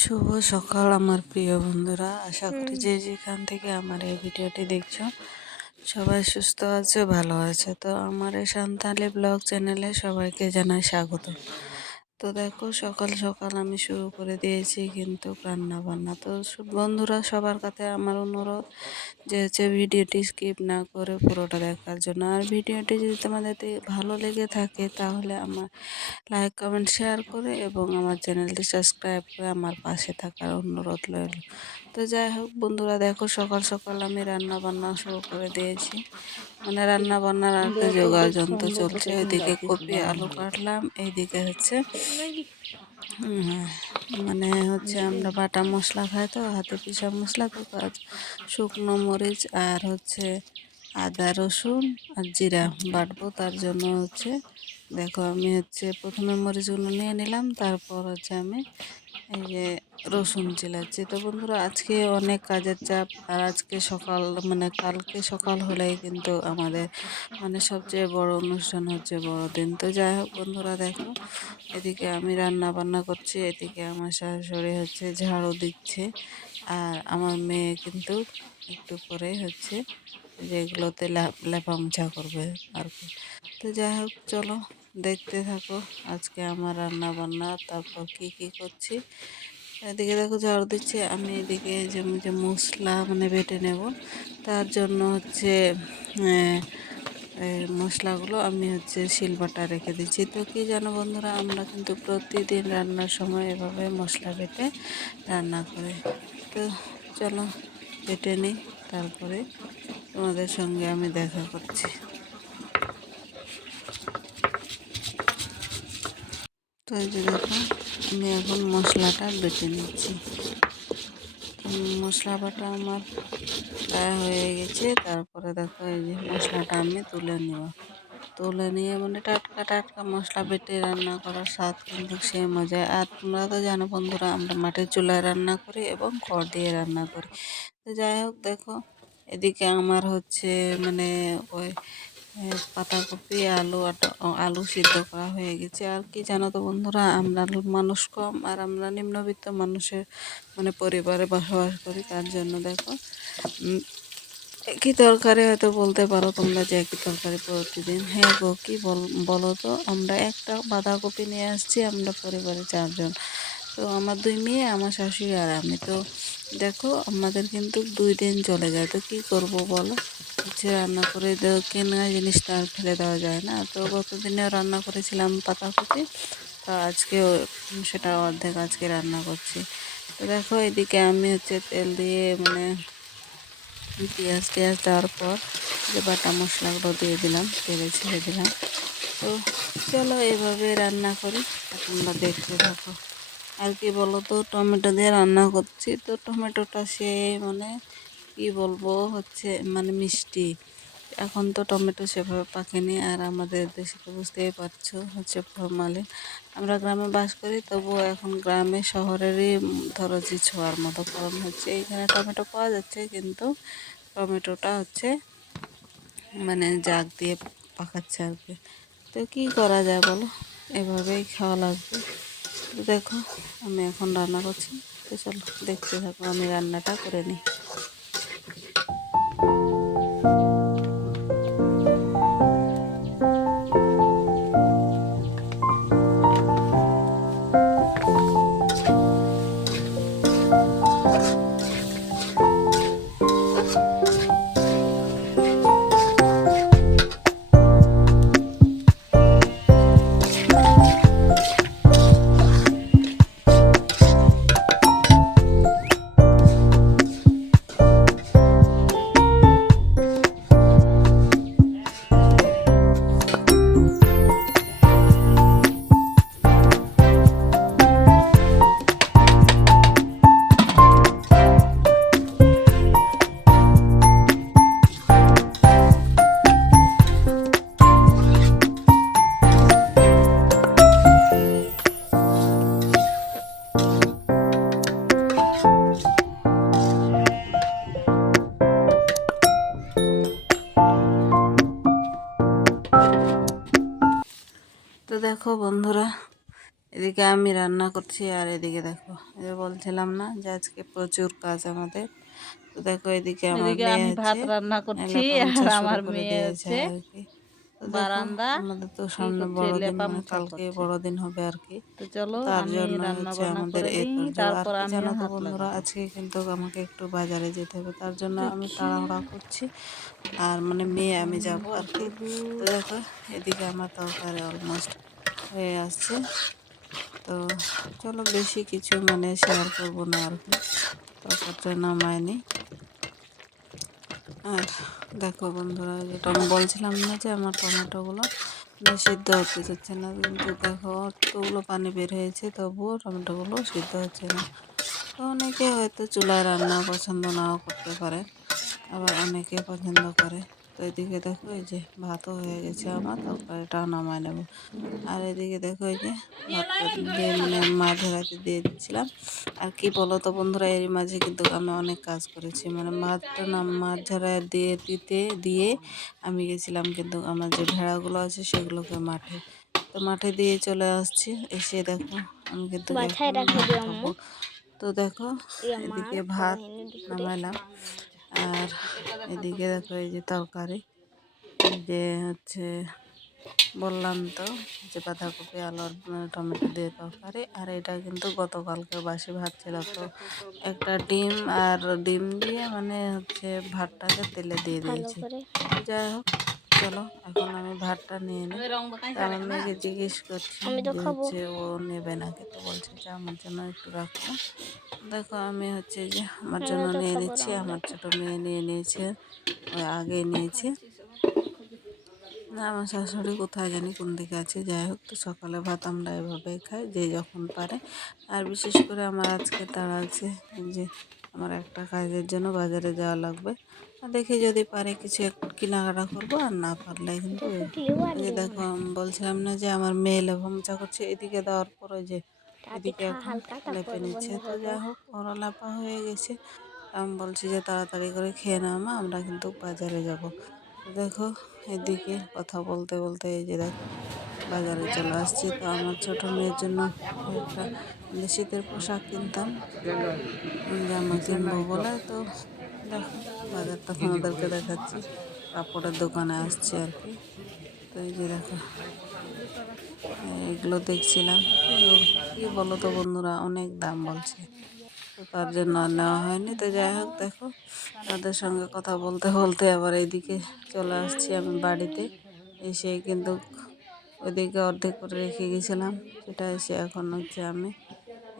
শুভ সকাল আমার প্রিয় বন্ধুরা। আশা করি যে যেখান থেকে আমার এই ভিডিওটি দেখছ সবাই সুস্থ আছে ভালো আছে। তো আমার এই সান্তালি ব্লগ চ্যানেলে সবাইকে জানাই স্বাগত। তো দেখো সকাল সকাল আমি শুরু করে দিয়েছি কিন্তু রান্না বান্না তো বন্ধুরা সবার কাছে আমার অনুরোধ যে হচ্ছে ভিডিওটি স্কিপ না করে পুরোটা দেখার জন্য। আর ভিডিওটি যদি তোমাদের ভালো লেগে থাকে তাহলে আমার লাইক, কমেন্ট, শেয়ার করে এবং আমার চ্যানেলটি সাবস্ক্রাইব করে আমার পাশে থাকার অনুরোধ রইল। তো যাই হোক, বন্ধুরা দেখো সকাল সকাল আমি রান্না বান্না শুরু করে দিয়েছি। মানে রান্না বান্নার আর কি জোগাড় যন্ত্র চলছে। ওইদিকে কপি আলু কাটলাম এইদিকে হচ্ছে মানে হচ্ছে আমরা বাটা মশলা খাই তো, হাতে পিসা মশলা, তো শুকনো মরিচ আর হচ্ছে আদা রসুন আর জিরা বাটবো, তার জন্য হচ্ছে দেখো আমি হচ্ছে প্রথমে মরিচগুলো নিয়ে নিলাম, তারপর হচ্ছে আমি এই যে রসুন চিলাচ্ছি। তো বন্ধুরা, আজকে অনেক কাজের চাপ আর আজকে সকাল মানে কালকে সকাল হলেই কিন্তু আমাদের মানে সবচেয়ে বড় অনুষ্ঠান হচ্ছে বড়দিন। তো যাই হোক বন্ধুরা, দেখো, এদিকে আমি রান্না বান্না করছি, এদিকে আমার শাশুড়ি হচ্ছে ঝাড়ু দিচ্ছে আর আমার মেয়ে কিন্তু একটু পরে হচ্ছে যেগুলোতে লেপা মোছা করবে আর কি। তো যাই হোক, চলো। দেখতে থাকো। আজকে আমার রান্না বান্না তারপর কি কি করছি? এদিকে দেখো ঝাড়ু দিচ্ছে, আমি এদিকে যে যে মশলা মানে বেটে নেব। তার জন্য হচ্ছে মশলাগুলো আমি হচ্ছে শিলবাটা রেখে দিচ্ছি। তো কি জানো বন্ধুরা, আমরা কিন্তু প্রতিদিন রান্নার সময় এভাবে মশলা বেটে রান্না করি। তো চলো, বেটে নিই। তারপরে তোমাদের সঙ্গে আমি দেখা করছি। তো এই যে দেখো, আমি এখন মশলাটা বেটে নিচ্ছি। মশলা বাটা আমার প্রায় হয়ে গেছে, তারপরে দেখো এই যে মশলাটা আমি তুলে নেব। তুলে নিয়ে মানে টাটকা টাটকা মশলা বেটে রান্না করার স্বাদ কিন্তু সে মজায় আর তোমরা তো জানো বন্ধুরা, আমরা মাটির চুলায় রান্না করি এবং খড় দিয়ে রান্না করি। তো যাই হোক, দেখো, এদিকে আমার হচ্ছে মানে ওই পাতাকপি, আলু, আটা- আলু সিদ্ধ করা হয়ে গেছে। আর কি জানো তো বন্ধুরা, আমরা মানুষ কম আর আমরা নিম্নবিত্ত মানুষের মানে পরিবারে বসবাস করি, তার জন্য দেখো একই তরকারি হয়তো বলতে পারো তোমরা যে একই তরকারি প্রতিদিন। হ্যাঁ গো, কী বল, বলো তো? আমরা একটা বাঁধাকপি নিয়ে আসছি, আমরা পরিবারে চারজন। তো আমার দুই মেয়ে, আমার শাশুড়ি আর আমি। তো দেখো, আমাদের কিন্তু দুই দিন চলে যায়। তো কী করব বলো? হচ্ছে রান্না করে কেনা জিনিসটা আর ফেলে দেওয়া যায় না। তো গত দিনেও রান্না করেছিলাম পাতাকপি, তো আজকে সেটা অর্ধেক আজকে রান্না করছি। তো দেখো এদিকে আমি হচ্ছে তেল দিয়ে মানে পেঁয়াজ টেয়াজ দেওয়ার পর যে বাটা মশলাগুলো দিয়ে দিলাম, তেলে ছেড়ে দিলাম। তো চলো এভাবে রান্না করি, তোমরা দেখতে থাকো। আর কি বলো তো টমেটো দিয়ে রান্না করছি, তো টমেটোটা সে মানে কি বলব, হচ্ছে মানে মিষ্টি। এখন তো টমেটো সেভাবে পাকেনি আর আমাদের দেশে তো বুঝতেই পারছ, হচ্ছে ফরমালিন। আমরা গ্রামে বাস করি, তবুও এখন গ্রামে শহরেরই ধরো যে ছোঁয়ার মতো কারণ হচ্ছে। এইখানে টমেটো পাওয়া যাচ্ছে, কিন্তু টমেটোটা হচ্ছে মানে জাগ দিয়ে পাকাচ্ছে আর কি। তো কী করা যায় বলো? এভাবেই খাওয়া লাগবে। তো দেখো, আমি এখন রান্না করছি। তো চলো, দেখতে থাকো, আমি রান্নাটা করে নিই। দেখো বন্ধুরা এদিকে আমি রান্না করছি আর এদিকে দেখো এই যে বলছিলাম না যে আজকে প্রচুর কাজ আমাদের। তো দেখো এদিকে আমার আমি ভাত রান্না করছি আর আমার মেয়ে আছে। বারান্দা আমাদের তো সামনে? বড়দিন মানে কালকে। বড়দিন হবে আর কি। তো চলো তার জন্য হচ্ছে আমাদের তারপর আমি জানো তো বন্ধুরা আজকে কিন্তু আমাকে একটু বাজারে যেতে হবে তার জন্য আমি তাড়াহুড়া করছি। আর মানে মেয়ে আমি যাব আর কি। তো দেখো এদিকে আমার তরকারি অলমোস্ট হয়ে আসছে তো চলো বেশি কিছু মানে শেয়ার করব না আর কি। তরকারিটা নামায়নি আর দেখো বন্ধুরা, যেটা আমি বলছিলাম না যে আমার টমেটোগুলো মানে সিদ্ধ হতে যাচ্ছে না। কিন্তু দেখো অতগুলো পানি বের হয়েছে, তবুও টমেটোগুলো সিদ্ধ হচ্ছে না। তো অনেকে হয়তো চুলায় রান্না পছন্দ নাও করতে পারে, আবার অনেকে পছন্দ করে। তো এদিকে দেখো এই যে ভাতও হয়ে গেছে আমার তরকারিটা নামায় নেব। আর এদিকে দেখো এই যে ভাতটা দিয়ে মানে মাছ ধরাতে দিয়ে দিচ্ছিলাম। আর কি বলো তো বন্ধুরা এর মাঝে কিন্তু আমি অনেক কাজ করেছি। মানে মাছটা না মাছ ধরা দিয়ে দিতে দিয়ে আমি গেছিলাম কিন্তু আমার যে ভেড়াগুলো আছে সেগুলোকে মাঠে। তো মাঠে দিয়ে চলে আসছি এসে দেখো আমি কিন্তু ভাত তো দেখো এদিকে ভাত নামাইলাম। আর এদিকে দেখো এই যে তরকারি যে হচ্ছে বললাম তো যে বাঁধাকপি আলুর টমেটো দিয়ে তরকারি আর এটা কিন্তু গতকালকে বাসি ভাত ছিল। তো একটা ডিম আর ডিম দিয়ে মানে হচ্ছে ভাতটাকে তেলে দিয়ে দিয়েছি। যাই হোক চলো এখন আমি ভাতটা নিয়ে নিই তা আমার মেয়েকে জিজ্ঞেস করছি হচ্ছে ও নেবে নাকি? তো বলছে যে আমার জন্য একটু রাখো। দেখো আমি হচ্ছে যে আমার জন্য নিয়ে নিচ্ছি আমার ছোটো মেয়ে নিয়ে নিয়েছে আগে নিয়েছে। না আমার শাশুড়ি কোথায় জানি কোন দিকে আছে যাই হোক তো সকালে ভাত আমরা এভাবেই খাই যে যখন পারে। আর বিশেষ করে আমার আজকে তাড়া আছে যে আমার একটা কাজের জন্য বাজারে যাওয়া লাগবে। দেখি যদি পারে কিছু কেনাকাটা করব, আর না পারলে কিন্তু যে দেখো আমি বলছিলাম না যে আমার মেয়ে লেভামচা করছে, এদিকে দেওয়ার পর যে এদিকে লেপে নিচ্ছে। তো যাই হোক, ওরা লেপা হয়ে গেছে। আমি বলছি যে তাড়াতাড়ি করে খেয়ে নাও মা, আমরা কিন্তু বাজারে যাব। দেখো, এদিকে কথা বলতে বলতে এই যে দেখো, বাজারে চলে আসছি। তো আমার ছোট মেয়ের জন্য একটা মানে শীতের পোশাক কিনতাম। জামা কিনবো বলে তো দেখো, বাজার বাজারটা ওদেরকে দেখাচ্ছি, কাপড়ের দোকানে আসছি আর কি। তো এই যে দেখো, এগুলো দেখছিলাম। কী বলো তো বন্ধুরা, অনেক দাম বলছে। তো তার জন্য নেওয়া হয়নি। তো যাই হোক, দেখো, তাদের সঙ্গে কথা বলতে বলতে আবার এইদিকে চলে আসছি আমি বাড়িতে। এসে কিন্তু ওইদিকে অর্ধেক করে রেখে গেছিলাম। সেটা এসে এখন হচ্ছে আমি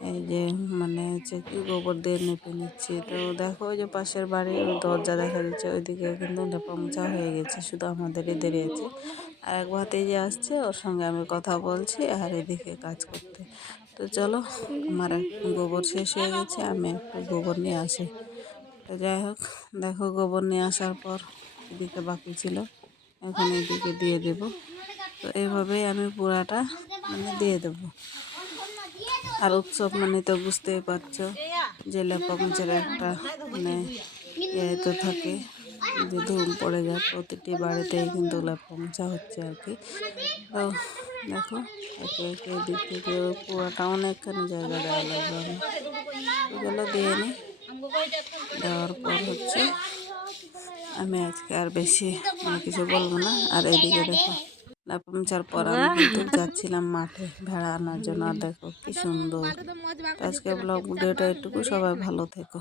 এই যে মানে হচ্ছে কি গোবর দিয়ে নেপে নিচ্ছি। তো দেখো ওই যে পাশের বাড়ির দরজা দেখা যাচ্ছে, ওইদিকে কিন্তু লেপা মোছা হয়ে গেছে, শুধু আমাদেরই দেরি আছে। আর এক ভাতেই যে আসছে, ওর সঙ্গে আমি কথা বলছি আর এদিকে কাজ করতে। তো চলো, আমার গোবর শেষ হয়ে গেছে, আমি একটু গোবর নিয়ে আসি। তো যাই হোক, দেখো গোবর নিয়ে আসার পর এদিকে বাকি ছিল, এখন এদিকে দিয়ে দেব। তো এইভাবেই আমি পুরাটা মানে দিয়ে দেব। আর উৎসব মানে তো বুঝতেই পারছ যে লেপামুচের একটা মানে তো থাকে, যে ধুম পড়ে যায়, প্রতিটি বাড়িতেই কিন্তু লেপামুচা হচ্ছে আর কি। তো দেখো, একে একে দিক থেকে পুরাটা অনেকখানি জায়গা দেওয়া লাগবে আমি এগুলো দিয়ে নিই দেওয়ার পর হচ্ছে আমি আজকে আর বেশি মানে কিছু বলব না। আর এদিকে দেখো লাপামচার পর আমি কিন্তু যাচ্ছিলাম মাঠে ভেড়া আনার জন্য। আর দেখো কি সুন্দর। আজকে ব্লগ ভিডিওটা এটুকু। সবাই ভালো থেকো।